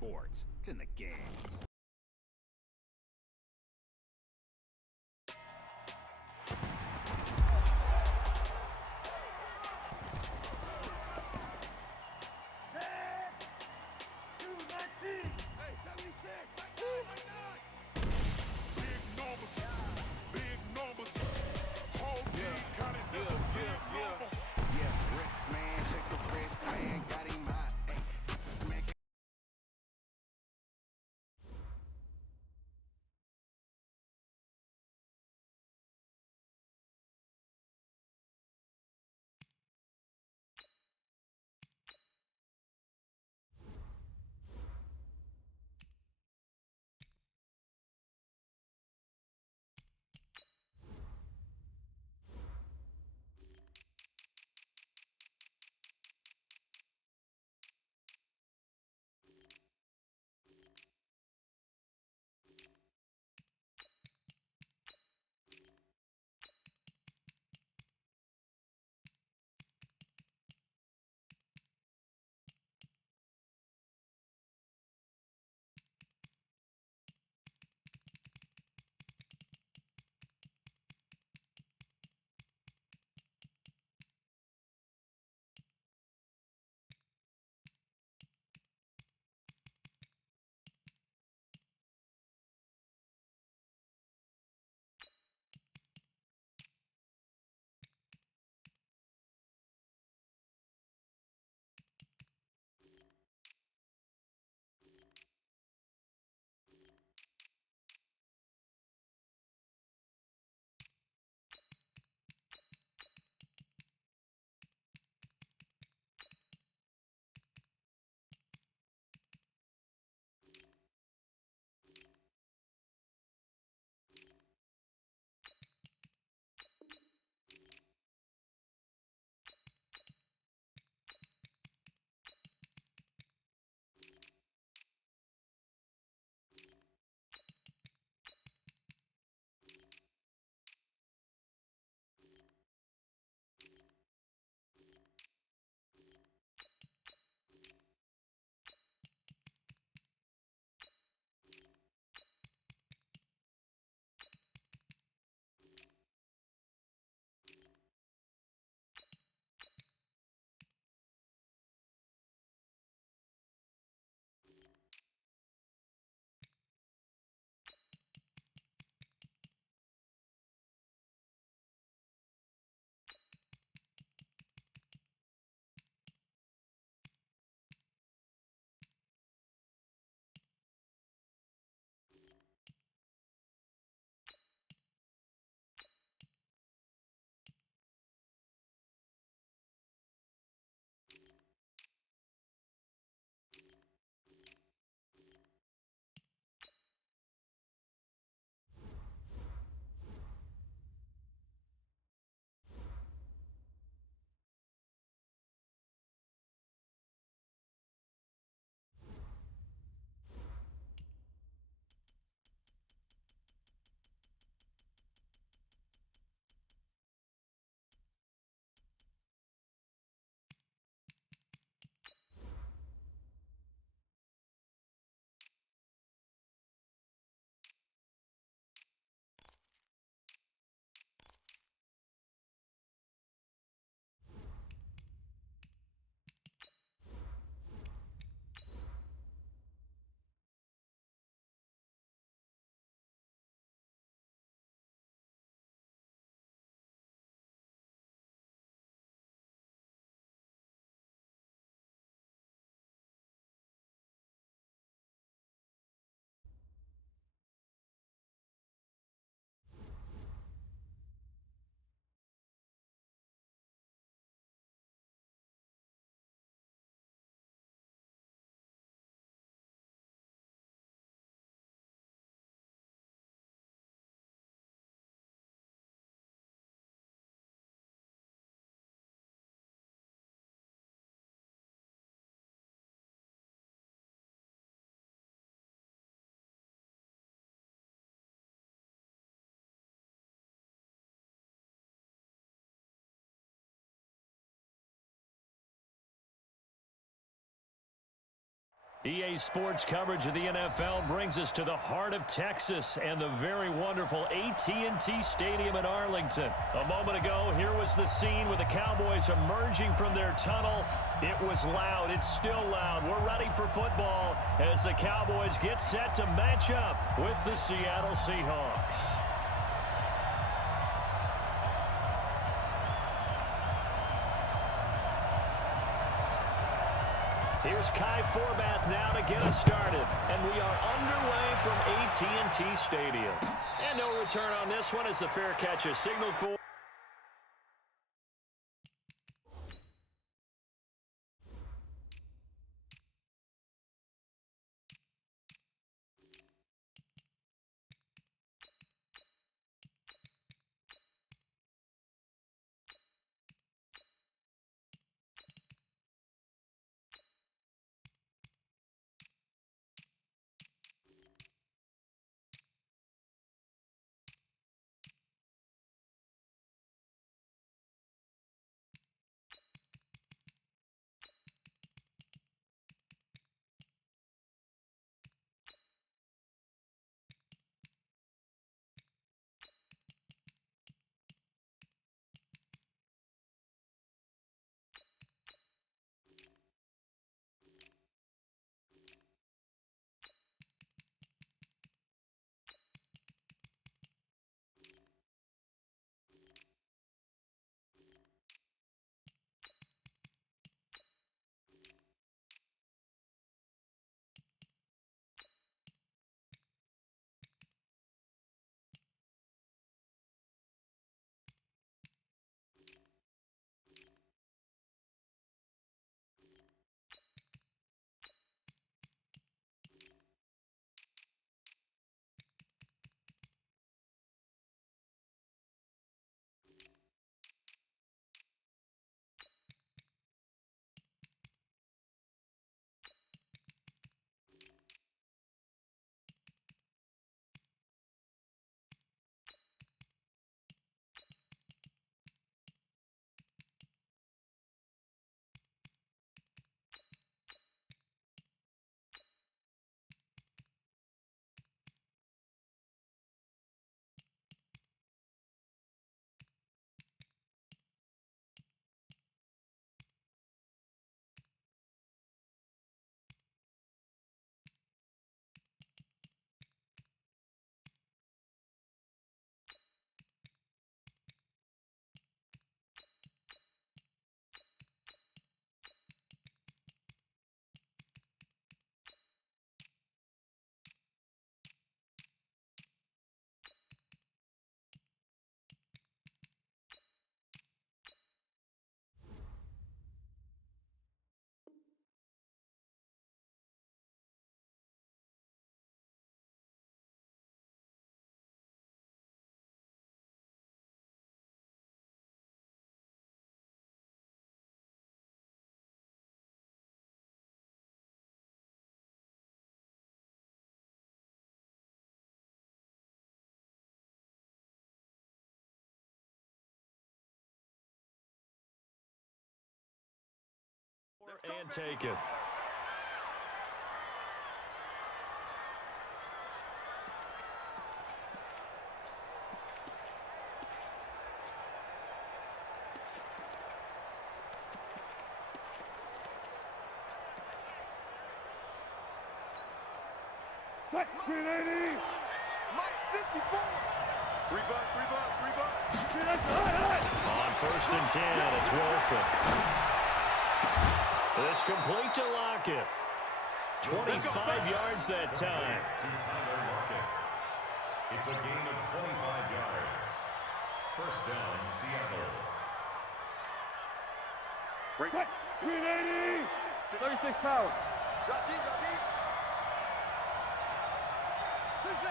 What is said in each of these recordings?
sports. It's in the game. EA Sports coverage of the NFL brings us to the heart of Texas and the very wonderful AT&T Stadium in Arlington. A moment ago, here was the scene with the Cowboys emerging from their tunnel. It was loud. It's still loud. We're ready for football as the Cowboys get set to match up with the Seattle Seahawks. Here's Kai Forbath now to get us started. And we are underway from AT&T Stadium. And no return on this one as the fair catch is signaled for. And take it. Mike 54. Three bucks. On 1st and 10, it's Wilson. It's complete to Lockett. 25 yards that time. It's a gain of 25 yards. First down, Seattle. 380. 36 power. Drop deep. 6-6.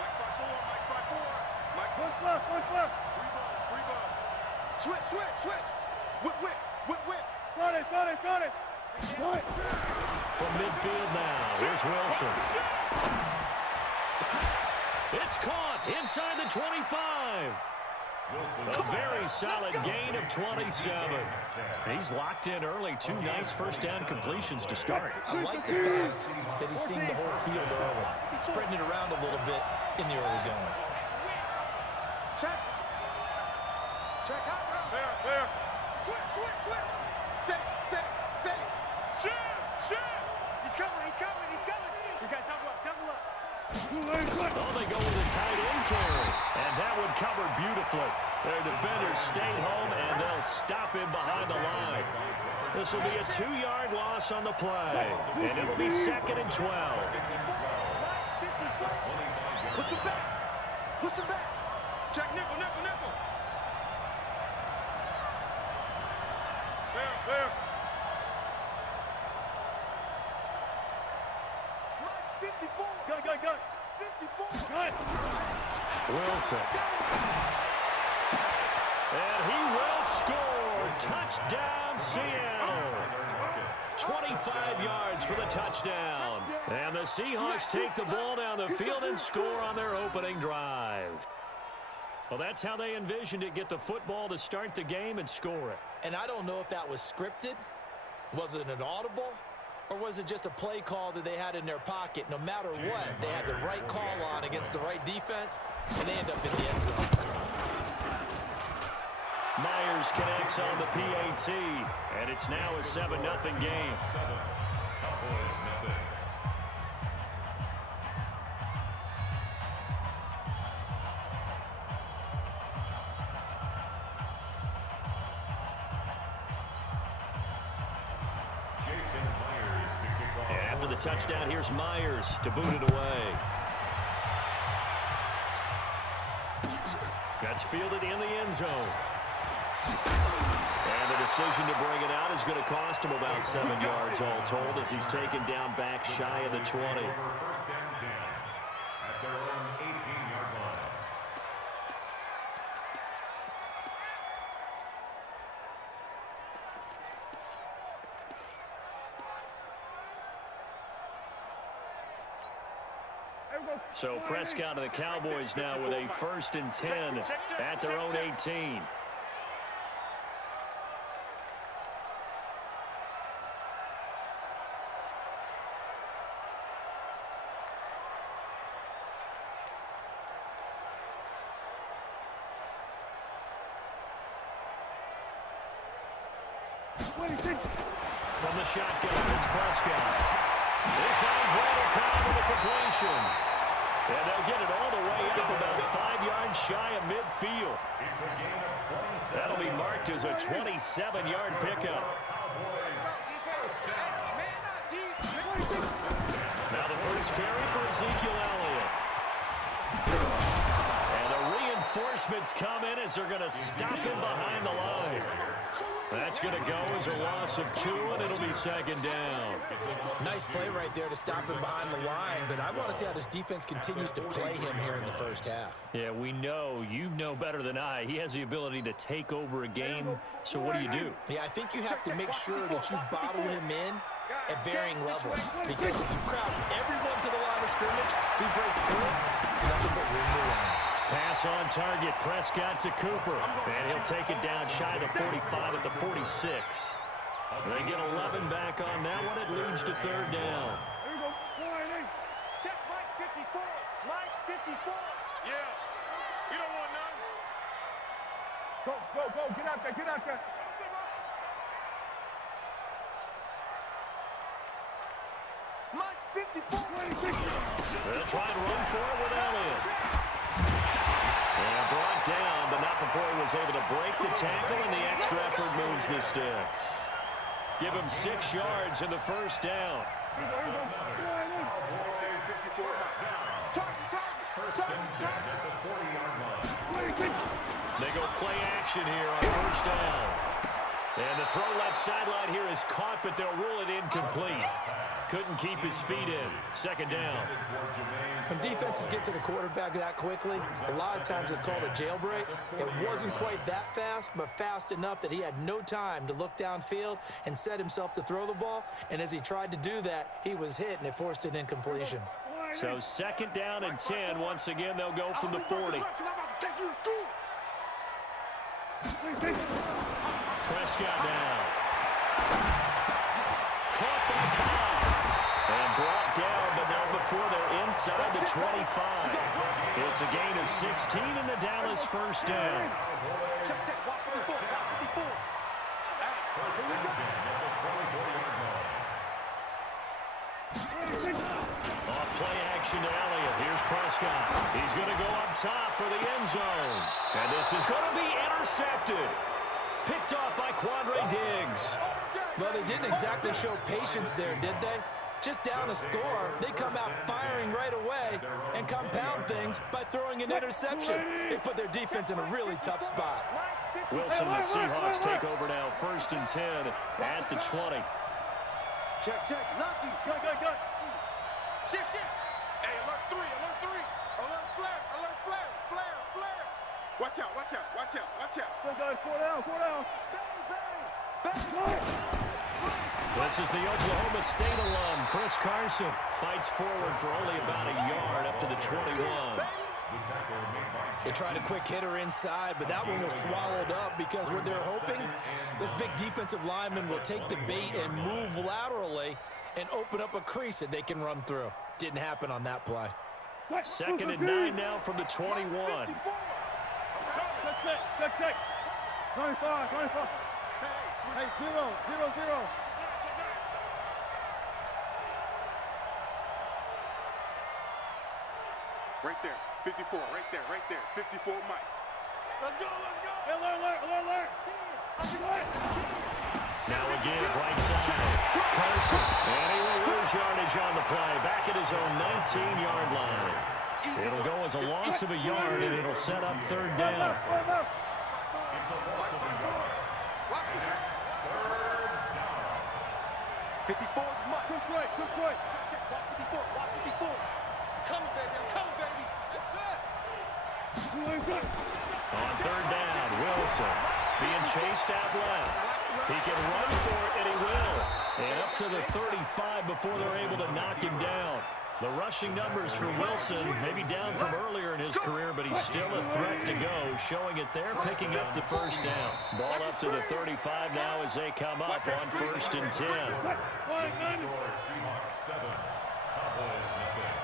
Mike 5-4. Mike one left. Three ball. Switch. Whip. Got it. From midfield now, here's Wilson. It's caught inside the 25. A very solid gain of 27. He's locked in early. 2 nice first down completions to start. I like the fact that he's seeing the whole field early, spreading it around a little bit in the early going. Check. Check out, bro. Clear. Switch. Set. Shoot. He's coming. We got double up. Oh, they go with a tight end carry. And that one covered beautifully. Their defenders stayed home, and they'll stop him behind the line. This will be a 2-yard loss on the play. And it'll be 2nd and 12. Push him back. Check nickel. Clear. Mike 54. Go. 54. Good. Wilson. And he will score. Touchdown, Seattle. 25 yards for the touchdown. And the Seahawks take the ball down the field and score on their opening drive. Well, that's how they envisioned it. Get the football to start the game and score it. And I don't know if that was scripted. Was it an audible? Or was it just a play call that they had in their pocket? No matter what, they had the right call on against the right defense, and they end up in the end zone. Myers connects on the PAT, and it's now a 7-0 game. After the touchdown, here's Myers to boot it away. That's fielded in the end zone. And the decision to bring it out is going to cost him about 7 yards all told as he's taken down back shy of the 20. First down 10 at their own 18-yard line. So Prescott and the Cowboys now with a 1st and 10 at their own 18. From the shotgun, it's Prescott. He finds Randall Cobb with a completion. And they'll get it all the way up about 5 yards shy of midfield. That'll be marked as a 27-yard pickup. Now the first carry for Ezekiel Elliott. And the reinforcements come in as they're going to stop him behind the line. That's going to go as a loss of 2, and it'll be 2nd down. Nice play right there to stop him behind the line, but I want to see how this defense continues to play him here in the first half. Yeah, we know. You know better than I. He has the ability to take over a game, so what do you do? Yeah, I think you have to make sure that you bottle him in at varying levels, because if you crowd everyone to the line of scrimmage, if he breaks through, it's nothing but room to run. Pass on target, Prescott to Cooper. And he'll take it down shy of the 45 at the 46. They get 11 back on that one. It leads to 3rd down. Here we go. Check Mike 54. Mike 54. Yeah. You don't want none. Go. Get out there. Mike 54. They'll try and run for it with Elliott. And brought down, but not before he was able to break the tackle, and the extra effort moves the sticks. Give him 6 yards in the first down. They go play action here on 1st down. And the throw left sideline here is caught, but they'll rule it incomplete. Couldn't keep his feet in. 2nd down. When defenses get to the quarterback that quickly, a lot of times it's called a jailbreak. It wasn't quite that fast, but fast enough that he had no time to look downfield and set himself to throw the ball. And as he tried to do that, he was hit, and it forced an incompletion. So 2nd down and 10. Once again, they'll go from the 40. Prescott now. Caught by Cobb. And brought down, but not before they're inside the 25. It's a gain of 16 in the Dallas first down. Check, walk 54, walk 54. First and 10 at the 24-yard line. Off play action to Elliott. Here's Prescott. He's going to go up top for the end zone. And this is going to be intercepted. Picked off by Quandre Diggs. Well, they didn't exactly show patience there, did they? Just down a score, they come out firing right away and compound things by throwing an interception. They put their defense in a really tough spot. Wilson and the Seahawks take over now, first and 10 at the 20. Check, lucky. Good. Shift. Hey, alert 3. Alert flare. Watch out. Good, 4 down. Bang. This is the Oklahoma State alum, Chris Carson. Fights forward for only about a yard up to the 21. They tried a quick hitter inside, but that one was swallowed up because what they're hoping, those big defensive linemen will take the bait and move laterally and open up a crease that they can run through. Didn't happen on that play. Second and 9 now from the 21. Check. 25. Hey, 0. Right there, 54, right there, 54 Mike. Let's go. Alert. Now again, right side, Carson, and he will lose yardage on the play, back at his own 19-yard line. It'll go as a loss of a yard, and it'll set up third down. It's a loss of a yard. Watch this. Third down. 54 is Mike. Took right. Check, walk 54. I'm coming, baby. That's it. On third down, Wilson being chased out left. He can run for it, and he will. And up to the 35 before they're able to knock him down. The rushing numbers for Wilson may be down from earlier in his career, but he's still a threat to go, showing it there, picking up the first down. Ball up to the 35 now as they come up on first and 10. Score Seahawks 7. Cowboys nothing.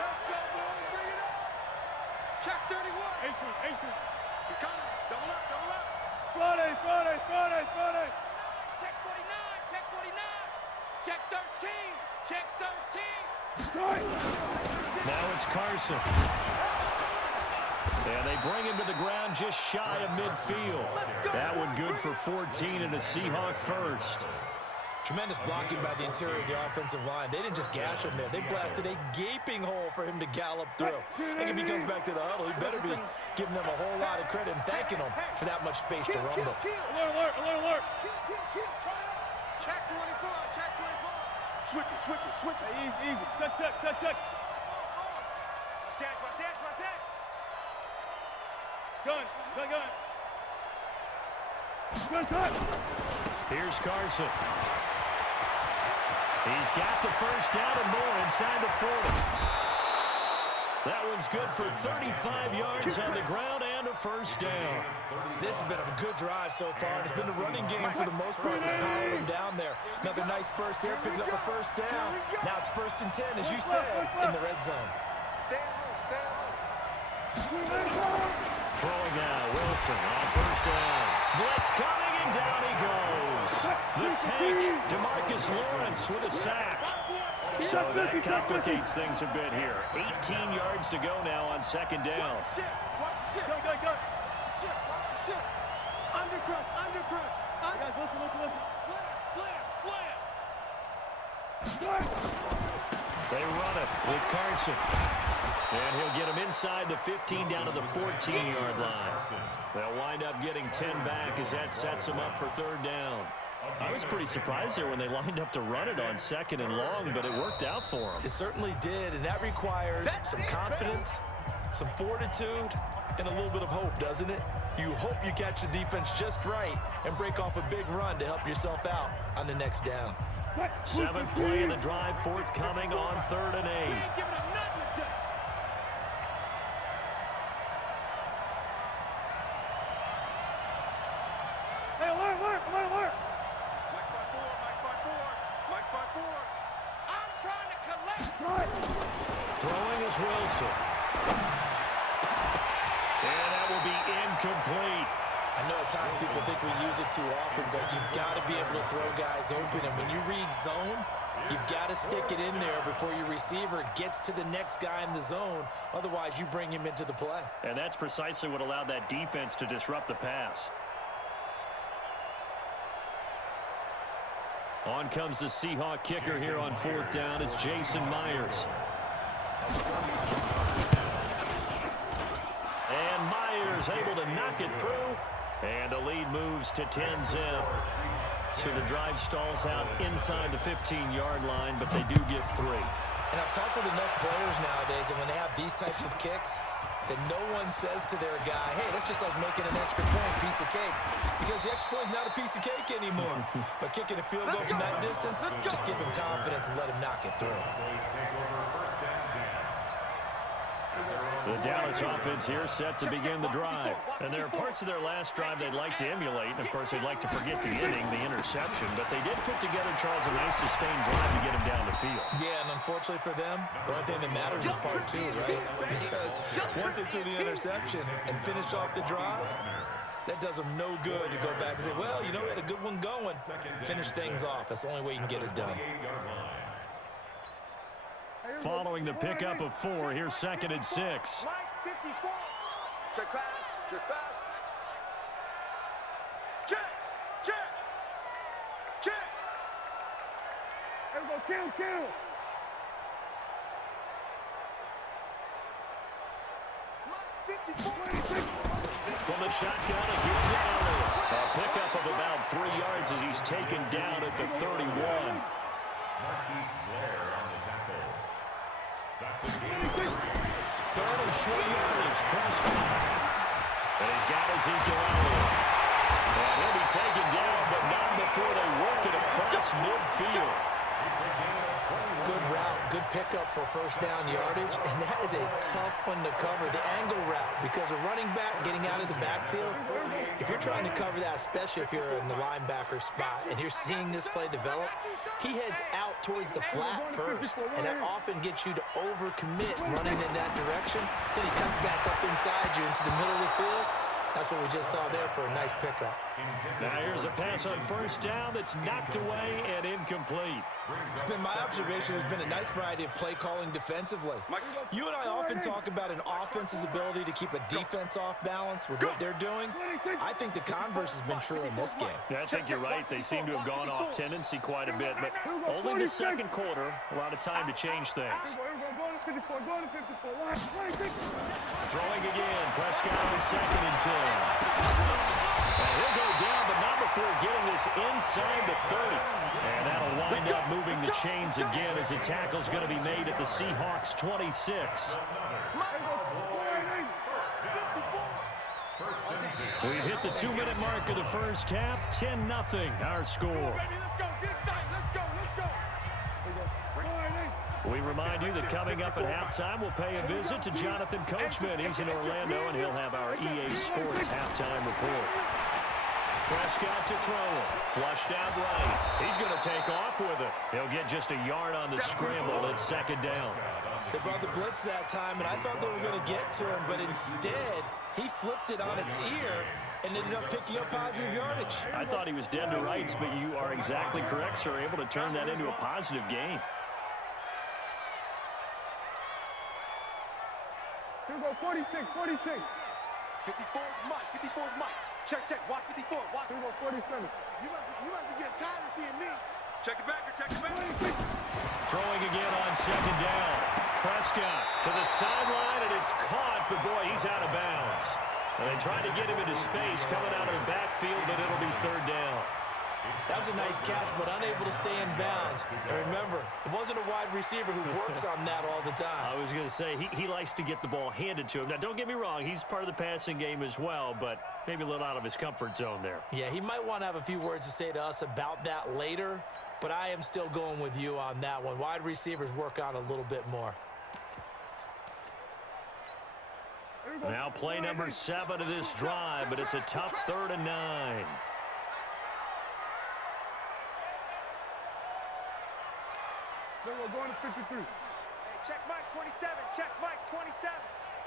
Let's go, boy. Bring it up. Check 31. He's coming. Double up. Friday. Check 49. Check 13. Check 13. Now it's Carson. And they bring him to the ground just shy of midfield. That one good for 14 and a Seahawk first. Tremendous blocking by the interior of the offensive line. They didn't just gash him there. They blasted a gaping hole for him to gallop through. I think if he comes back to the huddle, he better be giving them a whole lot of credit and thanking them for that much space to rumble. Alert. Kill. Try it out. Check 24. Switch it. Easy. Check. Check. Gun. Here's Carson. He's got the first down and more inside the 40. That one's good for 35 yards on the ground and a first down. This has been a good drive so far, and it's been the running game for the most part that's powered them down there. Another nice burst there, picking up a first down. Now it's first and 10, as you said, in the red zone. Stay low. Throwing now, Wilson on first down. Blitz coming, and down he goes. The tank, DeMarcus Lawrence with a sack. So that complicates things a bit here. 18 yards to go now on second down. Watch the shit. Go. Watch the shit. Undercrush. Guys, listen. Slam. They run it with Carson. And he'll get him inside the 15 down to the 14-yard line. They'll wind up getting 10 back as that sets him up for third down. I was pretty surprised there when they lined up to run it on second and long, but it worked out for them. It certainly did, and that requires some confidence, some fortitude, and a little bit of hope, doesn't it? You hope you catch the defense just right and break off a big run to help yourself out on the next down. Seventh play of the drive forthcoming on 3rd and 8. is Wilson. And that will be incomplete. I know at times people think we use it too often, but you've got to be able to throw guys open. And when you read zone, you've got to stick it in there before your receiver gets to the next guy in the zone. Otherwise, you bring him into the play. And that's precisely what allowed that defense to disrupt the pass. On comes the Seahawk kicker here on 4th down. It's Jason Myers. And Myers able to knock it through. And the lead moves to 10-zip. So the drive stalls out inside the 15-yard line, but they do get 3. And I've talked with enough players nowadays, and when they have these types of kicks, that no one says to their guy, hey, that's just like making an extra point, piece of cake. Because the extra point is not a piece of cake anymore. But kicking a field goal from that distance, just give him confidence and let him knock it through. The Dallas offense here set to begin the drive. And there are parts of their last drive they'd like to emulate. And, of course, they'd like to forget the inning, the interception. But they did put together, Charles, a nice sustained drive to get him down the field. Yeah, and unfortunately for them, the only thing that matters is part 2, right? Because once they threw the interception and finished off the drive, that does them no good to go back and say, well, you know, we had a good one going. Finish things off. That's the only way you can get it done. Following the pickup of 4, here's 2nd and 6. Mike 54. Check pass. Check pass. Check. Check. Check. There we go. Kill. Mike 54. From the shotgun, again to Elliott. A pickup of about 3 yards as he's taken down at the 31. Marquise Blair on the tackle. That's a game. 3rd and short yardage. Prescott. And he's got Ezekiel Elliott. And he'll be taken down, but not before they work it across midfield. Good route, good pickup for first down yardage, and that is a tough one to cover, the angle route, because a running back getting out of the backfield, if you're trying to cover that, especially if you're in the linebacker spot and you're seeing this play develop, he heads out towards the flat first, and that often gets you to overcommit running in that direction. Then he cuts back up inside you into the middle of the field. That's what we just saw there for a nice pickup. Now here's a pass on first down that's knocked away and incomplete. It's been my observation. There's been a nice variety of play calling defensively. You and I often talk about an offense's ability to keep a defense off balance with what they're doing. I think the converse has been true in this game. Yeah, I think you're right. They seem to have gone off tendency quite a bit, but only the second quarter, a lot of time to change things. Throwing again, Prescott on 2nd and 10. And he'll go down, but not before getting this inside the 30. And that'll wind up moving the chains again as a tackle's going to be made at the Seahawks 26. We've hit the 2-minute mark of the first half. 10-0 our score. We remind you that coming up at halftime, we'll pay a visit to Jonathan Coachman. He's in Orlando, and he'll have our EA Sports halftime report. Prescott to throw it. Flushed out right. He's going to take off with it. He'll get just a yard on the scramble at 2nd down. They brought the blitz that time, and I thought they were going to get to him, but instead, he flipped it on its ear and ended up picking up positive yardage. I thought he was dead to rights, but you are exactly correct, sir. Able to turn that into a positive gain. Here we go, 46. 54 Mike. 54 Mike. Check. Watch 54. Watch. Here we go, 47. You must be getting tired of seeing me. Check it back. Throwing again on 2nd down. Prescott to the sideline, and it's caught, but boy, he's out of bounds. And they tried to get him into space coming out of the backfield, but it'll be 3rd down. That was a nice catch, but unable to stay in bounds. And remember, it wasn't a wide receiver who works on that all the time. I was going to say, he likes to get the ball handed to him. Now, don't get me wrong, he's part of the passing game as well, but maybe a little out of his comfort zone there. Yeah, he might want to have a few words to say to us about that later, but I am still going with you on that one. Wide receivers work on a little bit more. Now play number 7 of this drive, but it's a tough 3rd and 9. Then we're going to 53. Check Mike 27. Check Mike 27.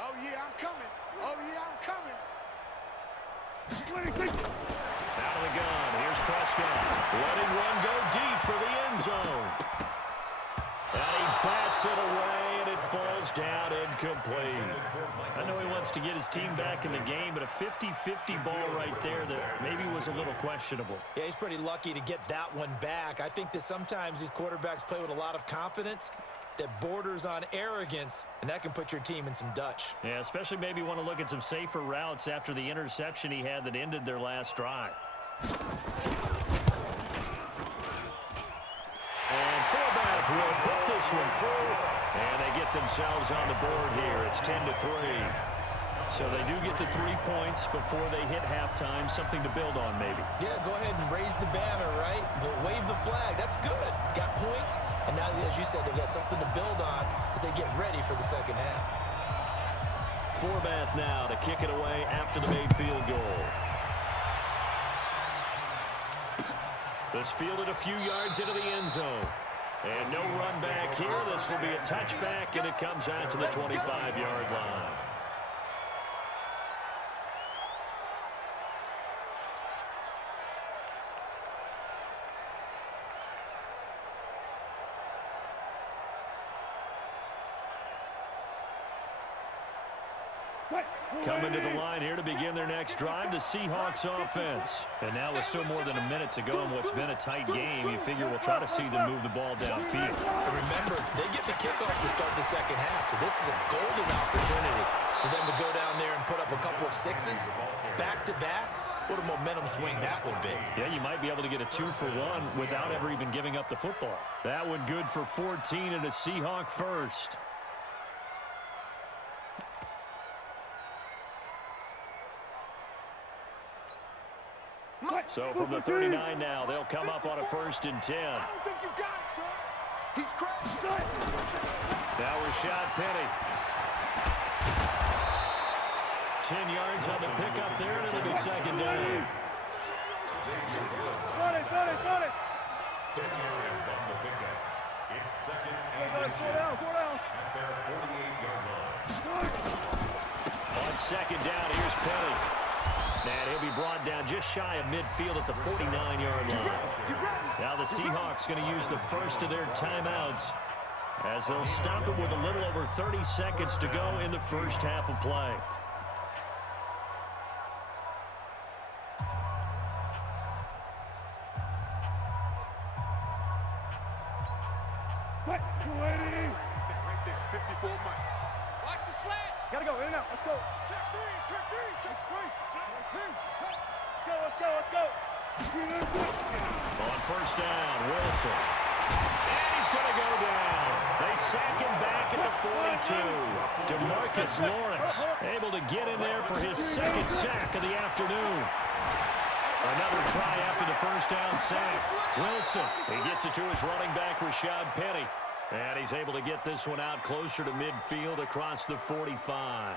Oh, yeah, I'm coming. Oh, yeah, I'm coming. 26. Out of the gun. Here's Prescott. Letting one go deep for the end zone. And he bats it away, and it falls down incomplete. I know he wants to get his team back in the game, but a 50-50 ball right there that maybe was a little questionable. Yeah, he's pretty lucky to get that one back. I think that sometimes these quarterbacks play with a lot of confidence that borders on arrogance, and that can put your team in some Dutch. Yeah, especially maybe want to look at some safer routes after the interception he had that ended their last drive. And fullback will put this one through, and they get themselves on the board here. It's 10-3. So they do get the 3 points before they hit halftime, something to build on maybe. Yeah, go ahead and raise the banner, right? Wave the flag. That's good. Got points, and now, as you said, they've got something to build on as they get ready for the second half. Forbath now to kick it away after the made field goal. This fielded a few yards into the end zone. And no run back here. This will be a touchback, and it comes out to the 25-yard line. Coming to the line here to begin their next drive, the Seahawks offense. And now with still more than a minute to go in what's been a tight game, you figure we'll try to see them move the ball downfield. And remember, they get the kickoff to start the second half, so this is a golden opportunity for them to go down there and put up a couple of sixes back-to-back. What a momentum swing that would be. Yeah, you might be able to get a 2-for-1 without ever even giving up the football. That one good for 14 and a Seahawk first. So from the 39 now, they'll come up on a 1st and 10. I don't think you got it, son. He's crazy. Now Rashad Penny. 10 yards on the pickup there, and it'll be second down. Got it. 10 yards on the pickup. It's second and 10 at their 48-yard line. On second down, here's Penny. And he'll be brought down just shy of midfield at the 49-yard line. Now the Seahawks going to use the first of their timeouts as they'll stop it with a little over 30 seconds to go in the first half of play. Right there, 54 Mike. Watch the slant. Gotta go, in and out. Let's go. Check three. Let's go. On first down, Wilson. And he's going to go down. They sack him back at the 42. DeMarcus Lawrence able to get in there for his second sack of the afternoon. Another try after the first down sack. Wilson, he gets it to his running back, Rashad Penny. And he's able to get this one out closer to midfield across the 45.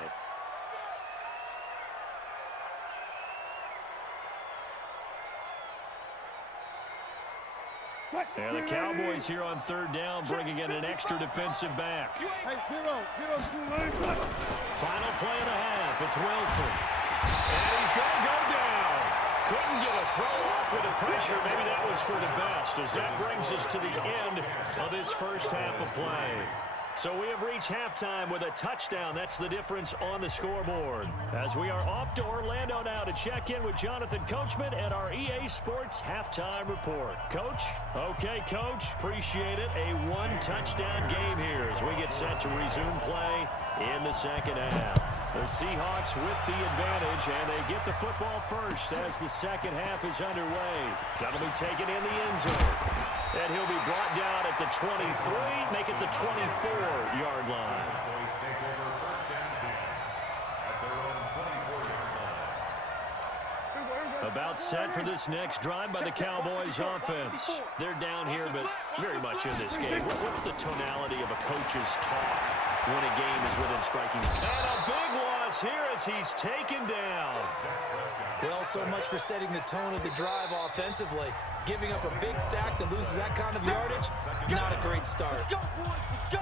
And the Cowboys here on third down bringing in an extra defensive back. Hey, zero, too late. Final play and a half. It's Wilson. And he's going to go down. Couldn't get a throw off with the pressure. Maybe that was for the best as that brings us to the end of this first half of play. So we have reached halftime with a touchdown. That's the difference on the scoreboard. As we are off to Orlando now to check in with Jonathan Coachman and our EA Sports halftime report. Coach? Okay, Coach. Appreciate it. A one-touchdown game here as we get set to resume play in the second half. The Seahawks with the advantage, and they get the football first as the second half is underway. That'll be taken in the end zone. And he'll be brought down at the 23, make it the 24-yard line. Cowboys take over first and 10 at their own 24-yard line. About set for this next drive by the Cowboys offense. They're down here, but very much in this game. What's the tonality of a coach's talk when a game is within striking? And a big loss here as he's taken down. Well, so much for setting the tone of the drive offensively. Giving up a big sack that loses that kind of yardage, not a great start. Let's go, boys. Let's go.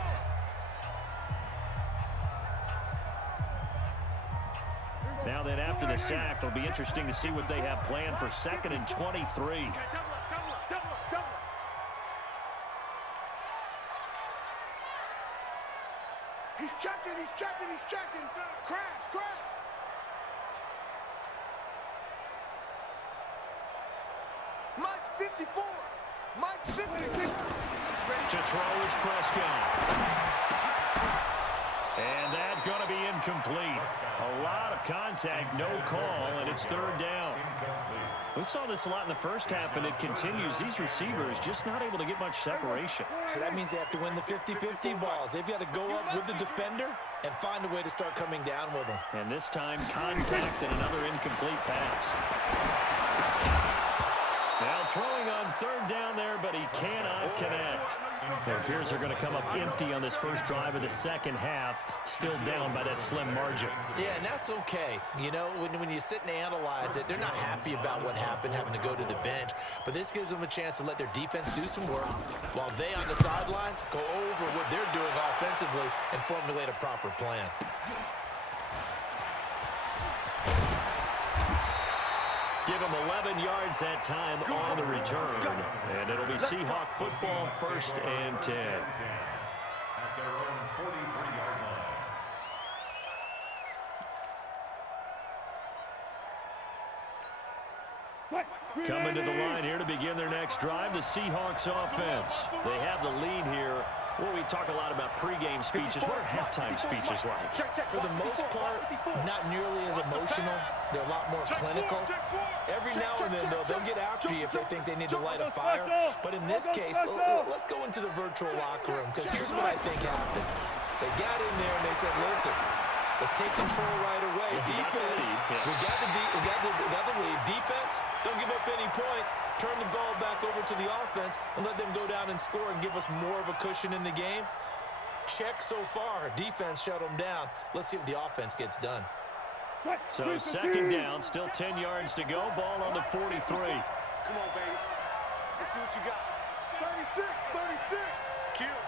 after the sack. It'll be interesting to see what they have planned for 2nd and 23. Okay, double up. He's checking. Crash. Mike's 54. Mike's 50. To throw is Prescott. And that's going to be incomplete. A lot of contact, no call, and it's 3rd down. We saw this a lot in the first half, and it continues. These receivers just not able to get much separation. So that means they have to win the 50-50 balls. They've got to go up with the defender and find a way to start coming down with them. And this time, contact and another incomplete pass. Now throwing on 3rd down there, but he cannot connect. It appears they're going to come up empty on this first drive of the second half, still down by that slim margin. Yeah, and that's okay. You know, when you sit and analyze it, they're not happy about what happened, having to go to the bench. But this gives them a chance to let their defense do some work while they on the sidelines go over what they're doing offensively and formulate a proper plan. Give him 11 yards that time on the return. And it'll be Seahawk football, 1st and 10. At their own 43-yard line. Coming to the line here to begin their next drive, the Seahawks offense. They have the lead here. Well, we talk a lot about pregame speeches. What are halftime speeches like? For the most part, not nearly as emotional. They're a lot more clinical. Every now and then, though, they'll get after you if they think they need to light a fire. But in this case, let's go into the virtual locker room, because here's what I think happened. They got in there and they said, listen, let's take control right away. Defense, we got the lead. Defense, don't give up any points. Turn the ball back over to the offense and let them go down and score and give us more of a cushion in the game. Check so far. Defense shut them down. Let's see what the offense gets done. So 2nd down, still 10 yards to go. Ball on the 43. Come on, baby. Let's see what you got. 36. Kill.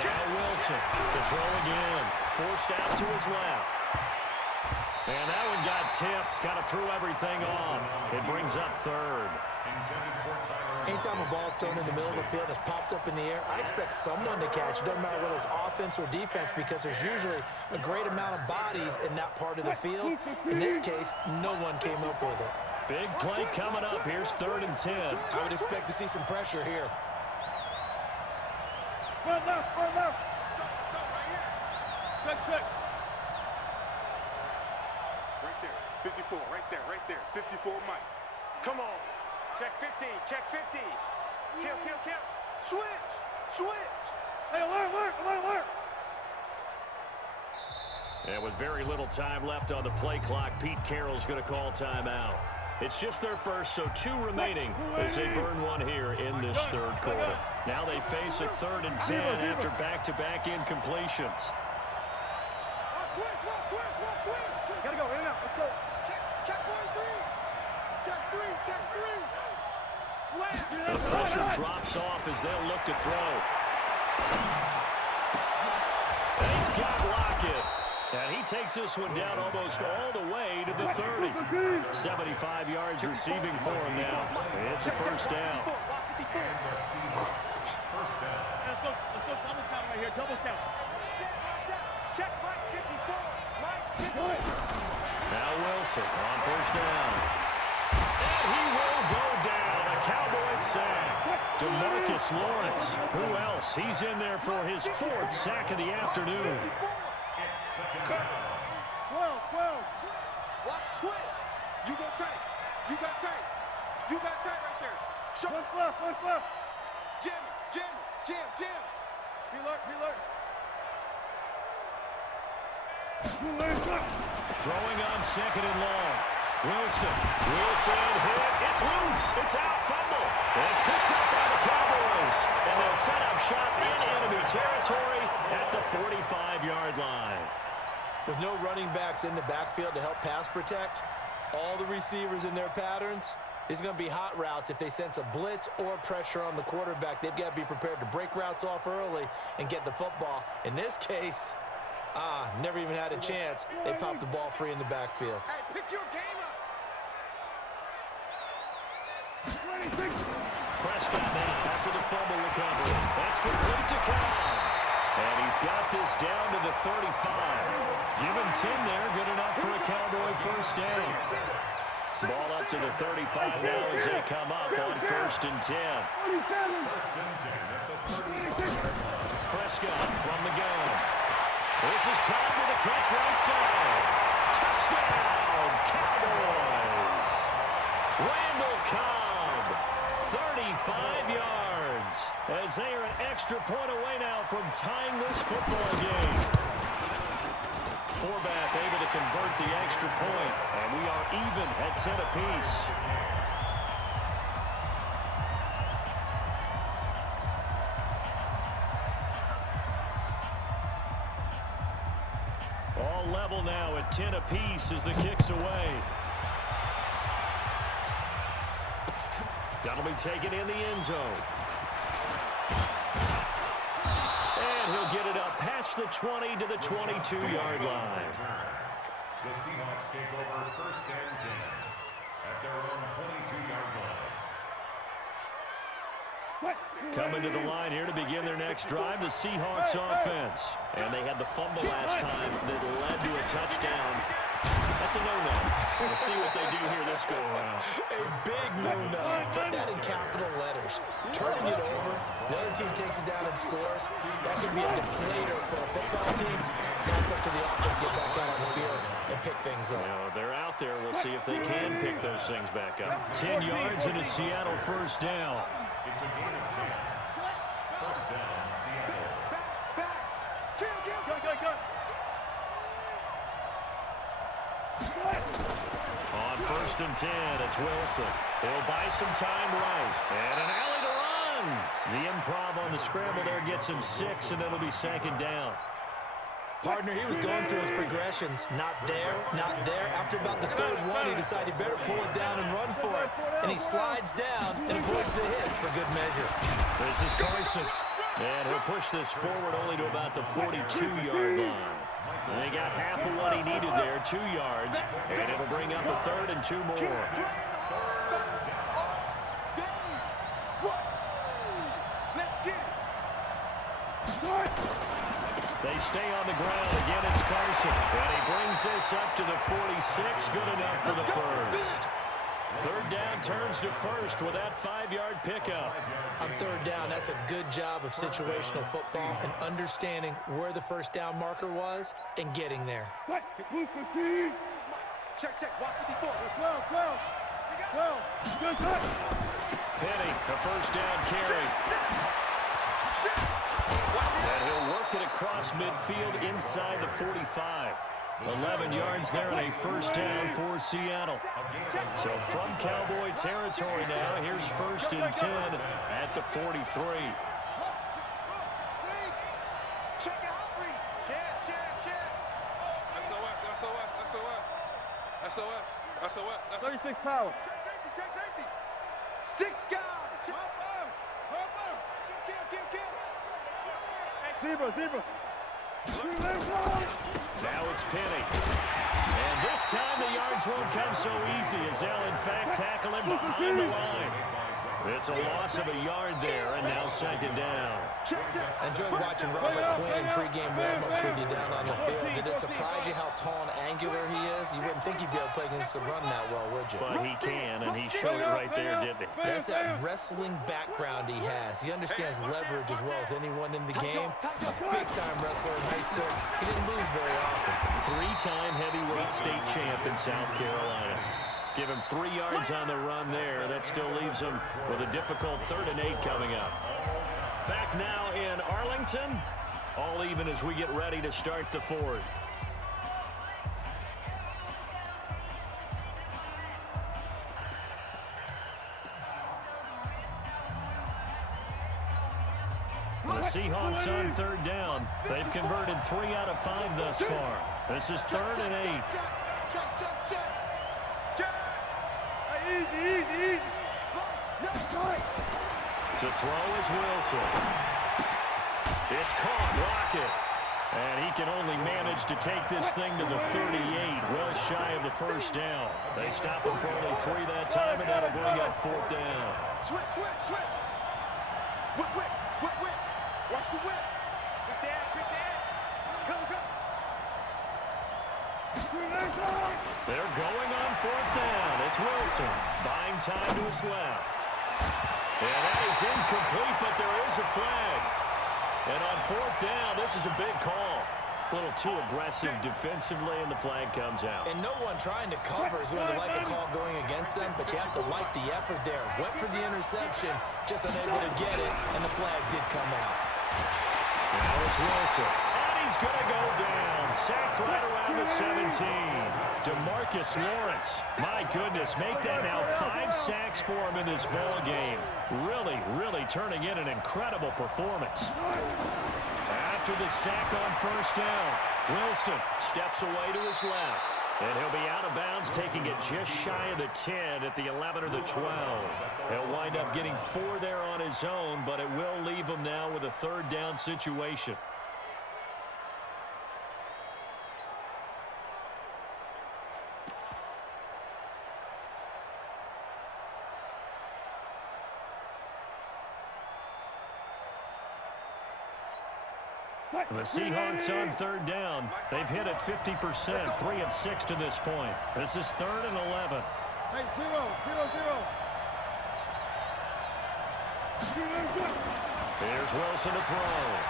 Now Wilson to throw again. Forced out to his left. And that one got tipped. Kind of threw everything off. It brings up 3rd. Anytime a ball's thrown in the middle of the field and it's popped up in the air, I expect someone to catch. It doesn't matter whether it's offense or defense, because there's usually a great amount of bodies in that part of the field. In this case, no one came up with it. Big play coming up. Here's 3rd and 10. I would expect to see some pressure here. Run left. Go right here. Quick. Right there. 54, right there. 54, Mike. Come on. Check 50. Kill. Switch. Hey, alert. And with very little time left on the play clock, Pete Carroll's going to call timeout. It's just their first, so 2 remaining as they burn one here in this 3rd quarter. Now they face a 3rd and 10 after back-to-back incompletions. Gotta go, in and out. Let's go. Check 43. Check 3. Slam. The pressure drops off as they'll look to throw. And he's got Lockett. And he takes this one down almost all the way to the 30. 75 yards receiving for him now. It's a 1st down. First down. Let's go double count right here. Double count. Check Mike 54. Now Wilson on 1st down. And he will go down. A Cowboys sack. DeMarcus Lawrence. Who else? He's in there for his 4th sack of the afternoon. 12. Watch twist. You go tight. You got tight right there. Show. One left. Jam. Be alert. Throwing on 2nd and long. Wilson hit. It's loose. It's out. Fumble. And it's picked up by the Cowboys. And they'll set up shop in enemy territory at the 45-yard line. With no running backs in the backfield to help pass protect, all the receivers in their patterns, it's going to be hot routes. If they sense a blitz or pressure on the quarterback, they've got to be prepared to break routes off early and get the football. In this case, Never even had a chance. They popped the ball free in the backfield. Hey, pick your game up. Prescott now after the fumble recovery. That's complete to Cobb. And he's got this down to the 35. Give him 10 there. Good enough for a Cowboy first down. Ball up to the 35 now as they come up on 1st and 10. Prescott from the gun. This is Cobb with a catch right side. Touchdown, Cowboys. Randall Cobb, 35 yards, as they are an extra point away now from tying this football game. Forbath able to convert the extra point, and we are even at 10 apiece. All level now at 10 apiece as the kick's away. That'll be taken in the end zone. And he'll get it up past the 20 to the 22-yard line. The Seahawks take over 1st and 10 at their own 22-yard line. Coming to the line here to begin their next drive, the Seahawks offense. And they had the fumble last time that led to a touchdown. That's a no-no. We'll see what they do here this go-around. A big no-no. Put that in capital letters. Turning it over, the other team takes it down and scores. That could be a deflator for a football team. Now it's up to the offense to get back out on the field and pick things up. You know, they're out there. We'll see if they can pick those things back up. 10 yards and a Seattle first down. It's a gain of 10. First down, Seattle. On 1st and 10, it's Wilson. He'll buy some time right. And an alley to run. The improv on the scramble there gets him 6, and it'll be 2nd down. Partner, he was going through his progressions. Not there, not there. After about the 3rd one, he decided he better pull it down and run for it. And he slides down and avoids the hit for good measure. This is Carson. And he'll push this forward only to about the 42-yard line. And they got half of what he needed there, 2 yards. And it'll bring up a 3rd and 2 more. They stay on the ground. Again, it's Carson. And he brings this up to the 46. Good enough for the first. 3rd down turns to 1st with that 5-yard pickup. On 3rd down, that's a good job of situational football and understanding where the 1st down marker was and getting there. Check, watch 54. 12. Penny, a 1st down carry. And he'll work it across midfield inside the 45. 11 yards there and a 1st down for Seattle. So from Cowboy territory now, here's 1st and 10 at the 43. Check out. SOS. 36 power. Check safety. 6 guys. Top up. Kill. Zebra. Now it's Penny. And this time the yards won't come so easy as they'll in fact tackle him behind the line. It's a loss of a yard there, and now 2nd down. I enjoyed watching Robert Quinn in pregame warm-ups with you down on the field. Did it surprise you how tall and angular he is? You wouldn't think he'd be able to play against the run that well, would you? But he can, and he showed it right there, didn't he? That's that wrestling background he has. He understands leverage as well as anyone in the game. A big-time wrestler in high school. He didn't lose very often. 3-time heavyweight state champ in South Carolina. Give him 3 yards on the run there. That still leaves him with a difficult 3rd and 8 coming up. Back now in Arlington. All even as we get ready to start the 4th. The Seahawks on 3rd down. They've converted 3 out of 5 thus far. This is 3rd and 8. Check. Easy. To throw is Wilson. It's caught. Lockett. And he can only manage to take this thing to the 38, well shy of the first down. They stop him for only 3 that time, and that'll bring up 4th down. Switch. Whip. Watch the whip. Quick the edge. Go. They're going on 4th down. It's Wilson, buying time to his left. And that is incomplete, but there is a flag. And on 4th down, this is a big call. A little too aggressive defensively, and the flag comes out. And no one trying to cover is going to like a call going against them, but you have to like the effort there. Went for the interception, just unable to get it, and the flag did come out. Now it's Wilson. And he's going to go down. Sacked right around the 17. DeMarcus Lawrence. My goodness, make that now 5 sacks for him in this ball game. Really turning in an incredible performance. After the sack on 1st down, Wilson steps away to his left. And he'll be out of bounds, taking it just shy of the 10 at the 11 or the 12. He'll wind up getting 4 there on his own, but it will leave him now with a 3rd down situation. The Seahawks on 3rd down. They've hit it 50%, 3 of 6 to this point. This is 3rd and 11. Hey, 0. Here's Wilson to throw.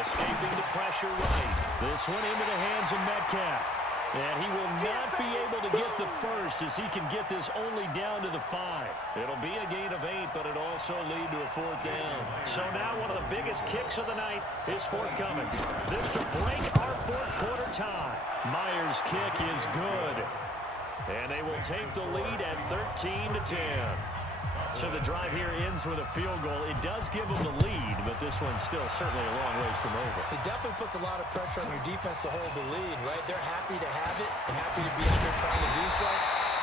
Escaping the pressure right. This one into the hands of Metcalf. And he will not be able to get the first as he can get this only down to the 5. It'll be a gain of 8, but it'll also lead to a 4th down. So now one of the biggest kicks of the night is forthcoming. This to break our 4th quarter tie. Myers' kick is good. And they will take the lead at 13-10. So the drive here ends with a field goal. It does give them the lead, but this one's still certainly a long ways from over. It definitely puts a lot of pressure on your defense to hold the lead, right? They're happy to have it and happy to be out there trying to do so.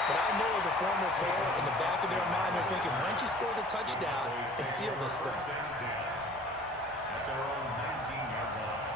But I know as a former player, in the back of their mind, they're thinking, why don't you score the touchdown and seal this thing? At their own 19-yard line.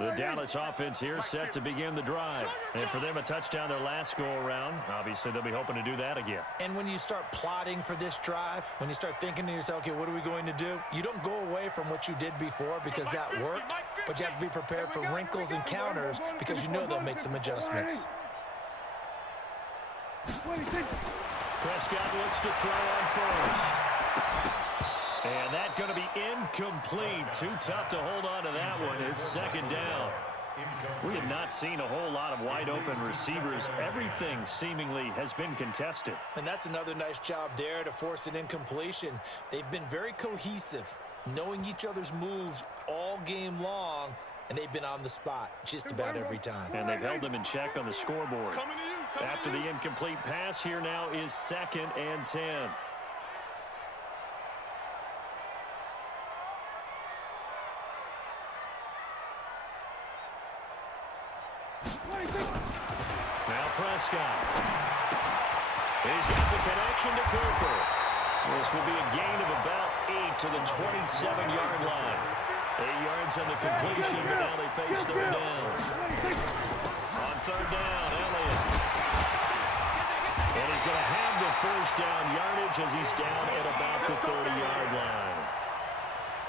The Dallas offense here set to begin the drive. And for them, a touchdown their last go-around. Obviously, they'll be hoping to do that again. And when you start plotting for this drive, when you start thinking to yourself, okay, what are we going to do? You don't go away from what you did before because that worked, but you have to be prepared for wrinkles and counters because you know they'll make some adjustments. Prescott looks to throw on first. And that's going to be incomplete. Too tough to hold on to that one. It's 2nd down. We have not seen a whole lot of wide-open receivers. Everything seemingly has been contested. And that's another nice job there to force an incompletion. They've been very cohesive, knowing each other's moves all game long, and they've been on the spot just about every time. And they've held them in check on the scoreboard. After the incomplete pass, here now is 2nd and 10. Now Prescott. He's got the connection to Cooper. This will be a gain of about 8 to the 27-yard line. 8 yards on the completion, but now they face 3rd down. On 3rd down, Elliott. And he's going to have the 1st down yardage as he's down at about the 30-yard line.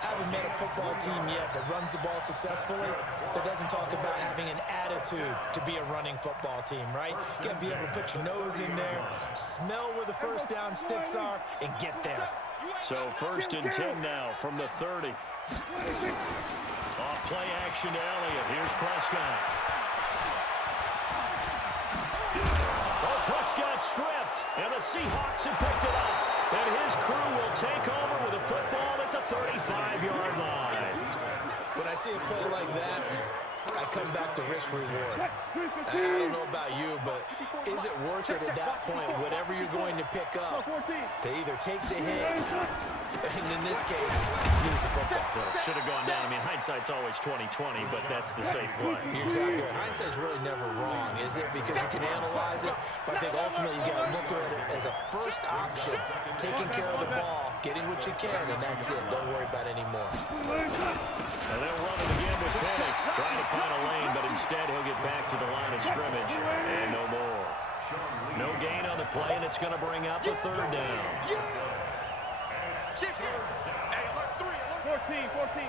I haven't met a football team yet that runs the ball successfully that doesn't talk about having an attitude to be a running football team, right? You got to be able to put your nose in there, smell where the 1st down sticks are, and get there. So 1st and 10 now from the 30. Off play action to Elliott. Here's Prescott. Oh, Prescott stripped, and the Seahawks have picked it up. And his crew will take over with a football at the 35-yard line. When I see a play like that, I come back to risk reward. I don't know about you, but is it worth it at that point, whatever you're going to pick up, to either take the hit, and in this case, lose the football? Well, it should have gone down. I mean, hindsight's always 20/20, but that's the safe play. You're exactly right. Hindsight's really never wrong, is it? Because you can analyze it, but I think ultimately you got to look at it as a first option, taking care of the ball, getting what you can, and that's it. Don't worry about any more. And they'll run it again with Penny, trying to find a lane, but instead he'll get back to the line of scrimmage, and no more. No gain on the play, and it's going to bring up a third down. Hey, alert 3, alert 14.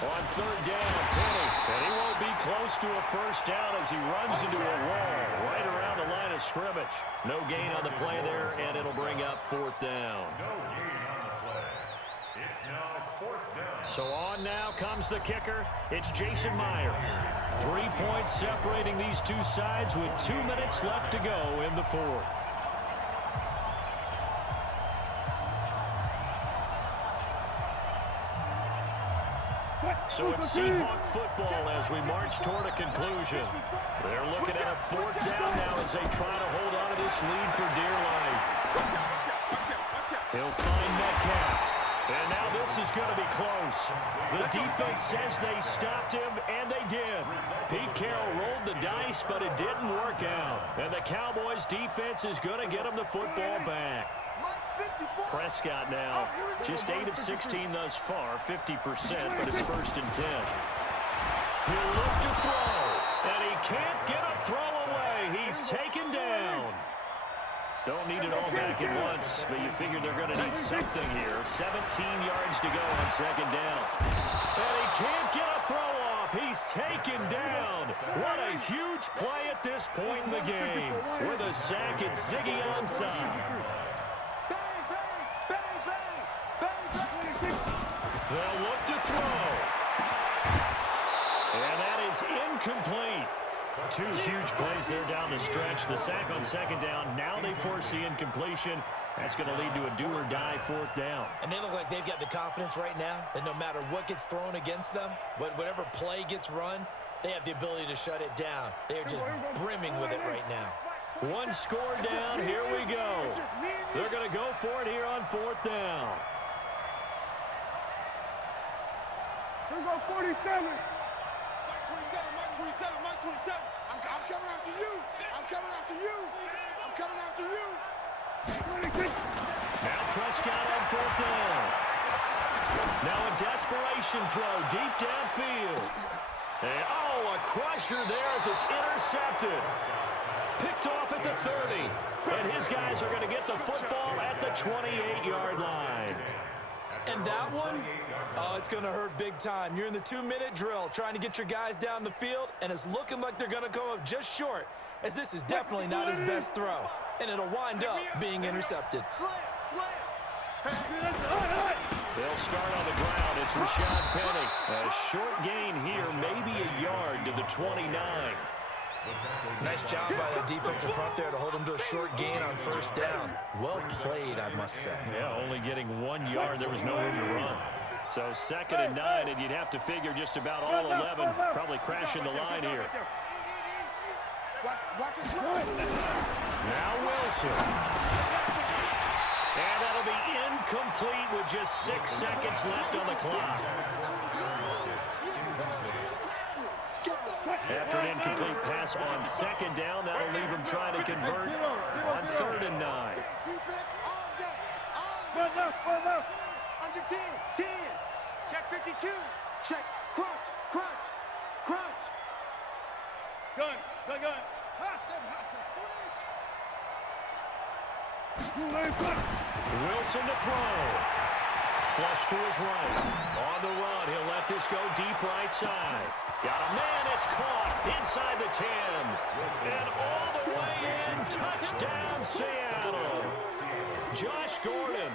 On third down, Penny, and he won't be close to a first down as he runs into a wall right around the line of scrimmage. No gain on the play there, and it'll bring up fourth down. No gain on the play. It's now fourth down. So on now comes the kicker. It's Jason Myers. 3 points separating these two sides with 2 minutes left to go in the fourth. So it's Seahawk football as we march toward a conclusion. They're looking at a fourth down now as they try to hold on to this lead for dear life. He'll find Metcalf. And now this is going to be close. The defense says they stopped him, and they did. Pete Carroll rolled the dice, but it didn't work out. And the Cowboys' defense is going to get him the football back. Prescott now, just 8 of 16 thus far, 50%, but it's 1st and 10. He'll look to throw, and he can't get a throw away. He's taken down. Don't need it all back at once, but you figure they're going to need something here. 17 yards to go on second down. And he can't get a throw off. He's taken down. What a huge play at this point in the game. With a sack, it's Ziggy onside. They'll look to throw. And that is incomplete. 2 huge plays there down the stretch. The sack on second down. Now they force the incompletion. That's going to lead to a do-or-die fourth down. And they look like they've got the confidence right now that no matter what gets thrown against them, whatever play gets run, they have the ability to shut it down. They're just brimming with it right now. 1 score down. Here we go. They're going to go for it here on fourth down. Here we go, 47. Mike 27. I'm coming after you. I'm coming after you. Now Prescott on fourth down. Now a desperation throw deep downfield. And a crusher there as it's intercepted. Picked off at the 30. And his guys are going to get the football at the 28-yard line. And that one, it's going to hurt big time. You're in the 2-minute drill trying to get your guys down the field, and it's looking like they're going to come up just short, as this is definitely not his best throw. And it'll wind up being intercepted. They'll start on the ground. It's Rashad Penny. A short gain here, maybe a yard to the 29. Nice job by the defensive front there to hold him to a short gain on first down. Well played, I must say. Yeah, only getting 1 yard. There was no room to run. So 2nd and 9, and you'd have to figure just about all 11 probably crashing the line here. Now Wilson. And that'll be incomplete with just 6 seconds left on the clock. After an incomplete pass on second down, that'll leave him trying to convert on 3rd and 9. Under 10. Check 52. Check. Crunch. Gun. Wilson to throw. Flush to his right. On the run, he'll let this go deep right side. Got a man, it's caught inside the 10. And all the way in, touchdown Seattle. Josh Gordon,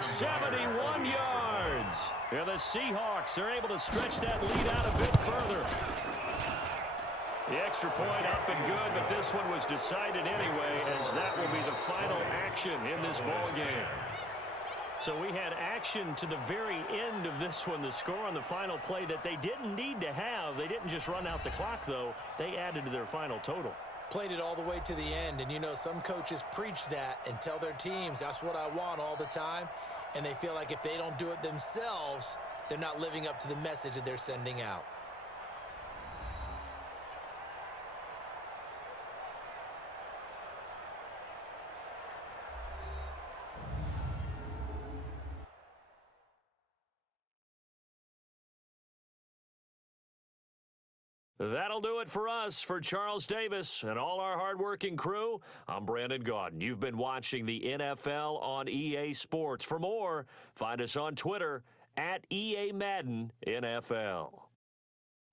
71 yards. And the Seahawks are able to stretch that lead out a bit further. The extra point up and good, but this one was decided anyway, as that will be the final action in this ball game. So we had action to the very end of this one. The score on the final play that they didn't need to have. They didn't just run out the clock, though. They added to their final total. Played it all the way to the end, and you know some coaches preach that and tell their teams that's what I want all the time, and they feel like if they don't do it themselves, they're not living up to the message that they're sending out. That'll do it for us. For Charles Davis and all our hardworking crew, I'm Brandon Gaudin. You've been watching the NFL on EA Sports. For more, find us on Twitter at EA Madden NFL.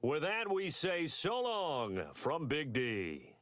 With that, we say so long from Big D.